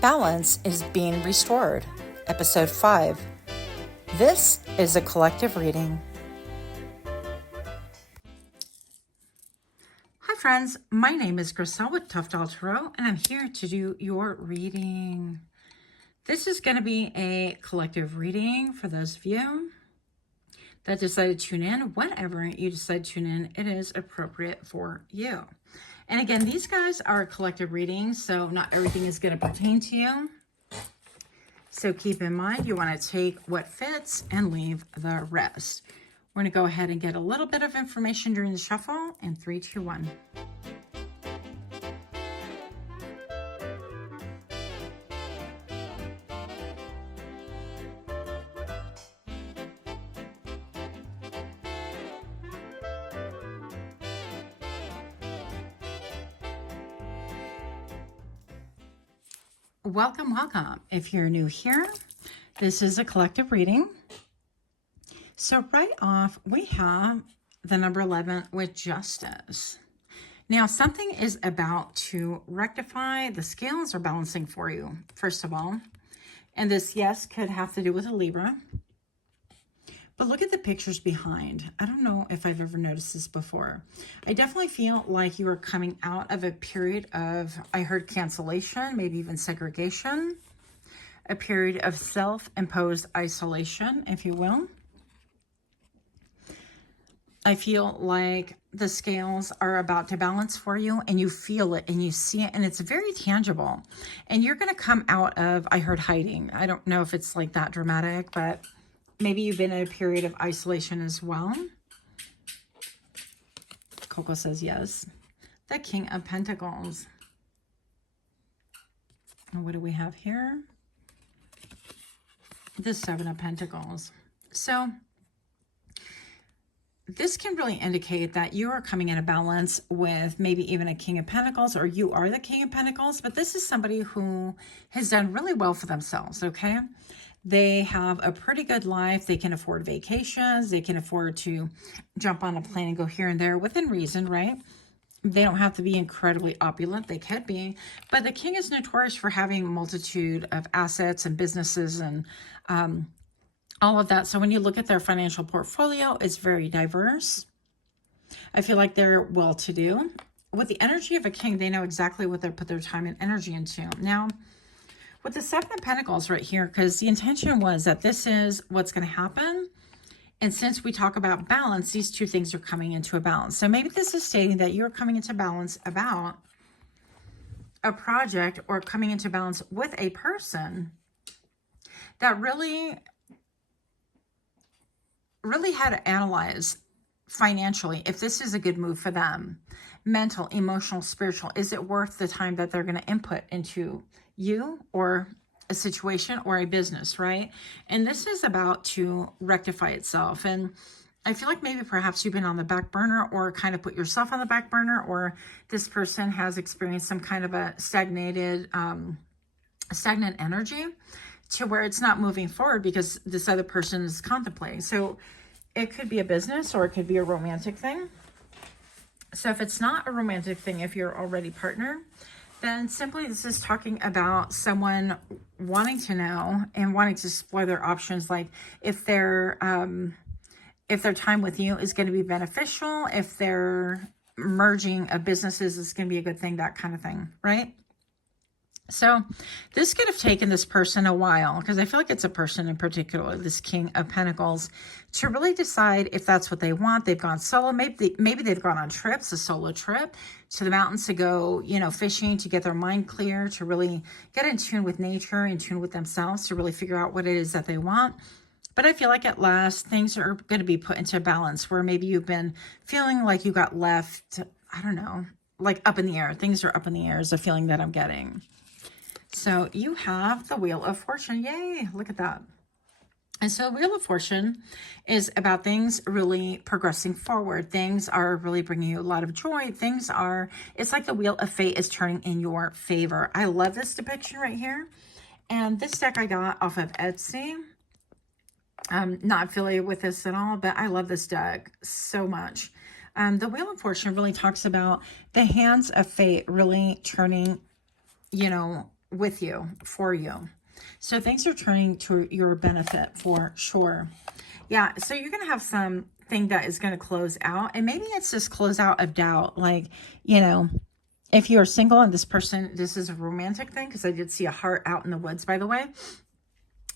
Balance is being restored. Episode 5. This is a collective reading. Hi friends, my name is Griselle with Toughdolltarot, and I'm here to do your reading. This is going to be a collective reading for those of you that decided to tune in. Whenever you decide to tune in, it is appropriate for you. And again, these guys are collective readings, so not everything is going to pertain to you. So keep in mind, you want to take what fits and leave the rest. We're going to go ahead and get a little bit of information during the shuffle in 3, 2, 1. Welcome, welcome. If you're new here, this is a collective reading. So right off, we have the number 11 with justice. Now, something is about to rectify. The scales are balancing for you, first of all. And this, yes, could have to do with a Libra. But look at the pictures behind. I don't know if I've ever noticed this before. I definitely feel like you are coming out of a period of, I heard cancellation, maybe even segregation, a period of self-imposed isolation, if you will. I feel like the scales are about to balance for you, and you feel it and you see it, and it's very tangible. And you're going to come out of, I heard hiding. I don't know if it's like that dramatic, but maybe you've been in a period of isolation as well. Coco says yes. The King of Pentacles. And what do we have here? The 7 of Pentacles. So this can really indicate that you are coming in a balance with maybe even a King of Pentacles, or you are the King of Pentacles, but this is somebody who has done really well for themselves, okay? They have a pretty good life. They can afford vacations. They can afford to jump on a plane and go here and there within reason, right? They don't have to be incredibly opulent. They could be. But the king is notorious for having a multitude of assets and businesses and all of that. So when you look at their financial portfolio, it's very diverse. I feel like they're well-to-do. With the energy of a king, they know exactly what they put their time and energy into. Now, with the 7 of Pentacles right here, because the intention was that this is what's going to happen. And since we talk about balance, these two things are coming into a balance. So maybe this is stating that you're coming into balance about a project, or coming into balance with a person that really had to analyze financially if this is a good move for them. Mental, emotional, spiritual. Is it worth the time that they're going to input into you or a situation or a business, right? And this is about to rectify itself. And I feel like maybe perhaps you've been on the back burner, or kind of put yourself on the back burner, or this person has experienced some kind of a stagnant energy to where it's not moving forward because this other person is contemplating. So it could be a business, or it could be a romantic thing. So if it's not a romantic thing, if you're already partner, then simply this is talking about someone wanting to know and wanting to explore their options, like if their time with you is going to be beneficial, if their merging of businesses is going to be a good thing, that kind of thing, right? So this could have taken this person a while, because I feel like it's a person in particular, this King of Pentacles, to really decide if that's what they want. They've gone solo. Maybe they've gone on trips, a solo trip to the mountains to go, fishing, to get their mind clear, to really get in tune with nature, in tune with themselves, to really figure out what it is that they want. But I feel like at last things are going to be put into balance, where maybe you've been feeling like you got left, I don't know, like up in the air. Things are up in the air is a feeling that I'm getting. So you have the Wheel of Fortune. Yay, look at that. And so Wheel of Fortune is about things really progressing forward. Things are really bringing you a lot of joy. It's like the Wheel of Fate is turning in your favor. I love this depiction right here. And this deck I got off of Etsy. I'm not affiliated with this at all, but I love this deck so much. The Wheel of Fortune really talks about the hands of fate really turning, with you, for you. So things are turning to your benefit for sure. Yeah, so you're going to have something that is going to close out. And maybe it's this close out of doubt. Like, you know, if you're single and this person, this is a romantic thing, because I did see a heart out in the woods, by the way.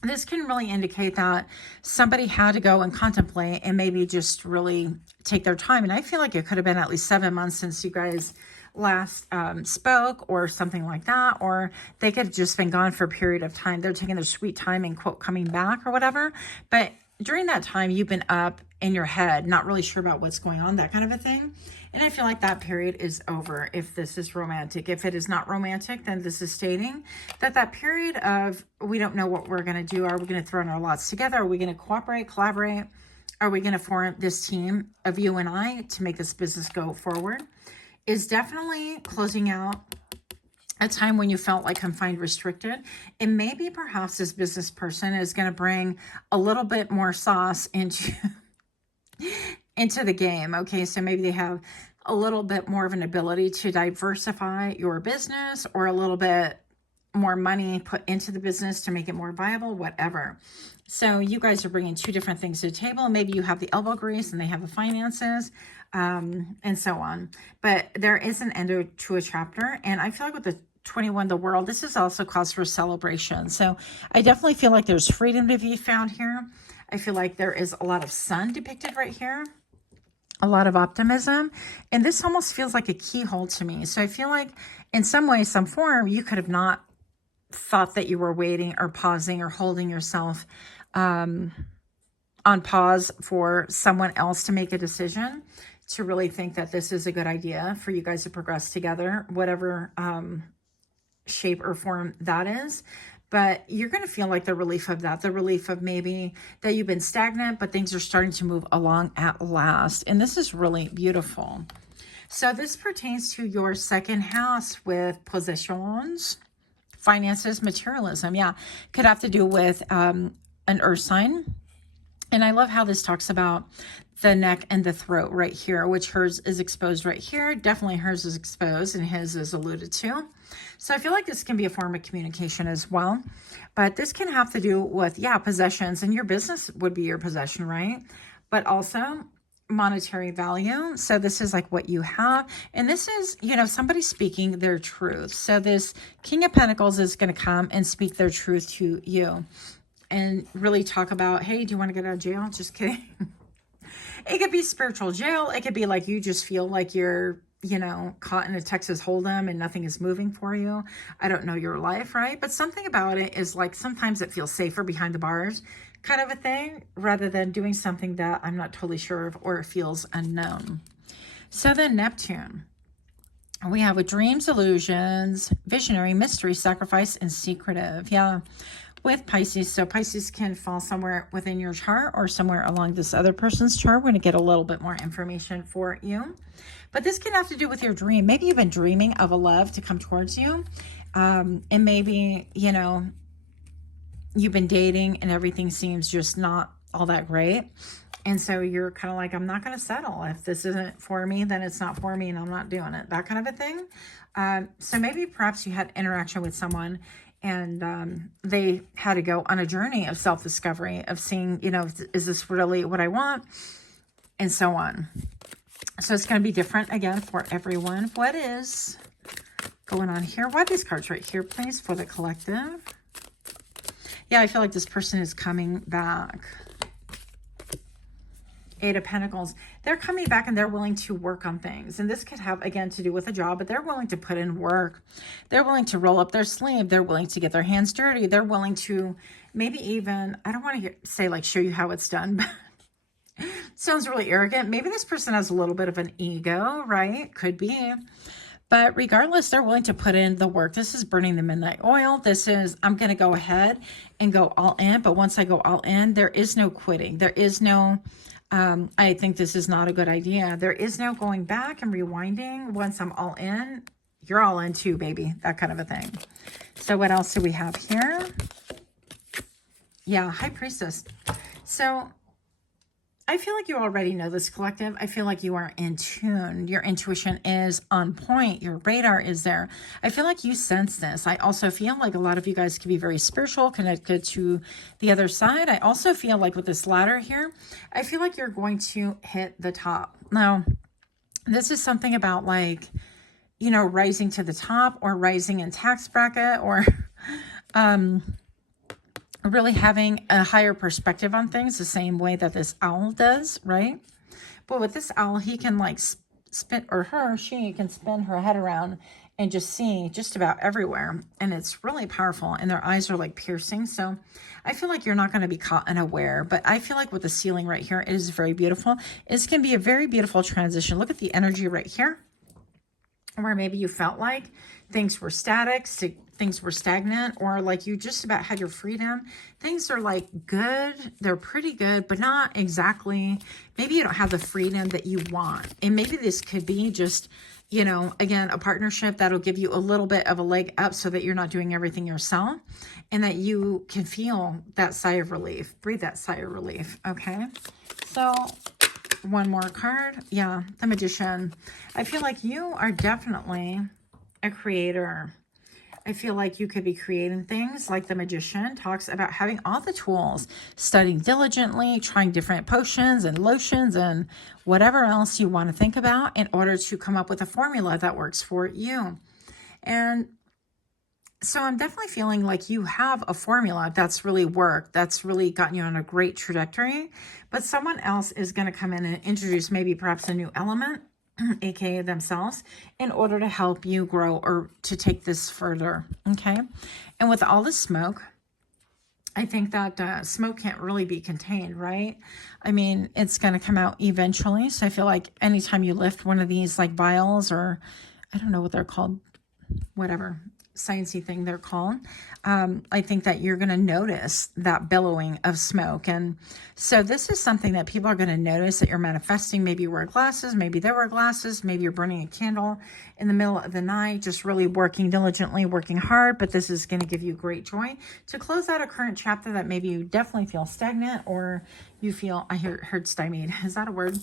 This can really indicate that somebody had to go and contemplate and maybe just really take their time. And I feel like it could have been at least 7 months since you guys last spoke or something like that. Or they could have just been gone for a period of time. They're taking their sweet time and, quote, coming back or whatever. But during that time, you've been up in your head, not really sure about what's going on, that kind of a thing. And I feel like that period is over if this is romantic. If it is not romantic, then this is stating that that period of, we don't know what we're going to do. Are we going to throw in our lots together? Are we going to cooperate, collaborate? Are we going to form this team of you and I to make this business go forward? Is definitely closing out a time when you felt like confined, restricted. And maybe perhaps this business person is going to bring a little bit more sauce into the game. Okay, so maybe they have a little bit more of an ability to diversify your business, or a little bit more money put into the business to make it more viable, whatever. So you guys are bringing two different things to the table. Maybe you have the elbow grease and they have the finances, and so on. But there is an end to a chapter. And I feel like with the 21, the world, this is also cause for celebration. So I definitely feel like there's freedom to be found here. I feel like there is a lot of sun depicted right here, a lot of optimism. And this almost feels like a keyhole to me. So I feel like in some way, some form, you could have not thought that you were waiting or pausing or holding yourself on pause for someone else to make a decision, to really think that this is a good idea for you guys to progress together, whatever shape or form that is. But you're going to feel like the relief of that, the relief of maybe that you've been stagnant, but things are starting to move along at last. And this is really beautiful. So this pertains to your second house with possessions, finances, materialism. Yeah, could have to do with an earth sign. And I love how this talks about the neck and the throat right here, which hers is exposed right here. Definitely hers is exposed and his is alluded to. So I feel like this can be a form of communication as well. But this can have to do with, yeah, possessions. And your business would be your possession, right? But also monetary value. So this is like what you have. And this is, you know, somebody speaking their truth. So this King of Pentacles is going to come and speak their truth to you. And really talk about, hey, do you want to get out of jail? Just kidding. It could be spiritual jail. It could be like you just feel like you're, you know, caught in a Texas Hold'em and nothing is moving for you. I don't know your life, right? But something about it is like sometimes it feels safer behind the bars kind of a thing, rather than doing something that I'm not totally sure of or it feels unknown. So then Neptune. We have with dreams, illusions, visionary, mystery, sacrifice, and secretive. Yeah. With Pisces. So Pisces can fall somewhere within your chart or somewhere along this other person's chart. We're going to get a little bit more information for you. But this can have to do with your dream. Maybe you've been dreaming of a love to come towards you. And maybe, you know, you've been dating and everything seems just not all that great. And so you're kind of like, I'm not going to settle. If this isn't for me, then it's not for me and I'm not doing it. That kind of a thing. So maybe perhaps you had interaction with someone and they had to go on a journey of self-discovery, of seeing, you know, is this really what I want? And so on. So it's going to be different again for everyone. What is going on here? Why these cards right here, please, for the collective? Yeah, I feel like this person is coming back. Eight of Pentacles. They're coming back and they're willing to work on things. And this could have, again, to do with a job, but they're willing to put in work. They're willing to roll up their sleeve. They're willing to get their hands dirty. They're willing to maybe even, I don't want to say like show you how it's done, but sounds really arrogant. Maybe this person has a little bit of an ego, right? Could be. But regardless, they're willing to put in the work. This is burning the midnight oil. This is, I'm going to go ahead and go all in. But once I go all in, there is no quitting. There is no, I think this is not a good idea. There is no going back and rewinding. Once I'm all in, you're all in too, baby. That kind of a thing. So what else do we have here? Yeah, High Priestess. So I feel like you already know this, collective. I feel like you are in tune. Your intuition is on point. Your radar is there. I feel like you sense this. I also feel like a lot of you guys can be very spiritual, connected to the other side. I also feel like with this ladder here, I feel like you're going to hit the top. Now, this is something about like, you know, rising to the top or rising in tax bracket or really having a higher perspective on things the same way that this owl does, right? But with this owl, he can like spin, or she can spin her head around and just see just about everywhere. And it's really powerful. And their eyes are like piercing. So I feel like you're not going to be caught unaware. But I feel like with the ceiling right here, it is very beautiful. It's going to be a very beautiful transition. Look at the energy right here, where maybe you felt like things were static, things were stagnant, or like you just about had your freedom. Things are like good. They're pretty good, but not exactly. Maybe you don't have the freedom that you want. And maybe this could be just, you know, again, a partnership that'll give you a little bit of a leg up so that you're not doing everything yourself and that you can feel that sigh of relief. Breathe that sigh of relief. Okay. So one more card. Yeah, the Magician. I feel like you are definitely a creator. I feel like you could be creating things like the Magician talks about having all the tools, studying diligently, trying different potions and lotions and whatever else you want to think about in order to come up with a formula that works for you. And so I'm definitely feeling like you have a formula that's really worked, that's really gotten you on a great trajectory, but someone else is going to come in and introduce maybe perhaps a new element, aka themselves, in order to help you grow or to take this further. Okay. And with all the smoke, I think that smoke can't really be contained, right? I mean, it's going to come out eventually. So I feel like anytime you lift one of these like vials, or I don't know what they're called, whatever sciencey thing they're called, I think that you're going to notice that billowing of smoke. And so this is something that people are going to notice that you're manifesting. Maybe you wear glasses, maybe there were glasses, maybe you're burning a candle in the middle of the night, just really working diligently, working hard. But this is going to give you great joy to close out a current chapter that maybe you definitely feel stagnant, or you feel, I heard stymied. Is that a word?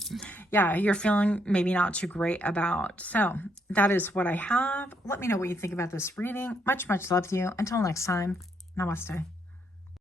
Yeah, you're feeling maybe not too great about. So that is what I have. Let me know what you think about this reading. Much, much love to you. Until next time, namaste.